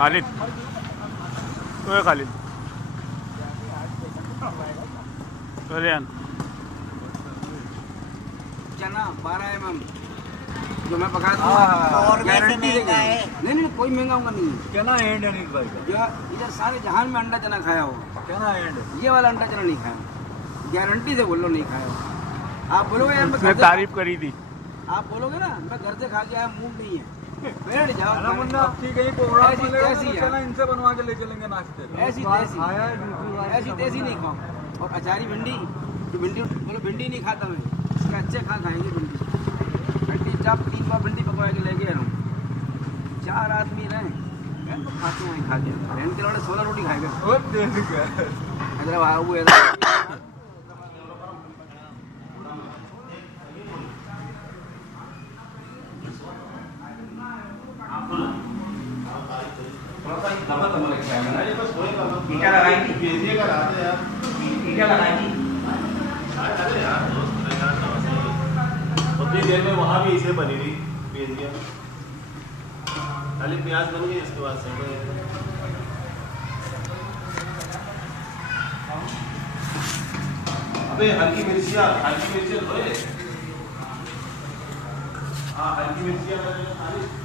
खालिद, ओए खालिद, कल्याण चना 12 mm जो मैं पका दूंगा और गारंटी महंगा है। नहीं नहीं कोई महंगा होगा नहीं। क्या एंड अनिल भाई का? यह इधर सारे जहान में अंडा चना खाया होगा, क्या एंड? ये वाला अंडा चना नहीं खाया, गारंटी से बोलो नहीं खाया होगा। आप बोलोगे यार मैं उसने घर से तारीफ करी थी। आप बोलोगे ना मैं घर से खा के आया, मूड नहीं है, बैठ जाओ अरे मुन्ना, खाने आपकी कहीं प्रोग्राम ऐसी- मिलेगा ऐसी तो है। चना इनसे बनवा के ले चलेंगे नाश्ते को। ऐसी बात तैसी आया है दूसरी बात ऐसी तैसी नहीं खाओ। और अचारी भिंडी, जो भिंडी बोलो भिंडी नहीं खाता मैं, इसके अच्छे खाएंगे भिंडी चाप 3 बार भिंडी पकवा के ले गया हूँ। 4 आदमी रहे तो खाते हैं खा के बहन के लौटे 16 रोटी खाएगा। वो देख गया। हैदराबाद वो हैदराबाद ईटा लगाई थी, ईटा लगाई थी। उतनी देर में वहाँ भी इसे बनी रही भेज दिया, खाली प्याज बन गई इसके बाद से। अबे हल्की मिर्चियाँ धोए। हाँ हल्की मिर्चियाँ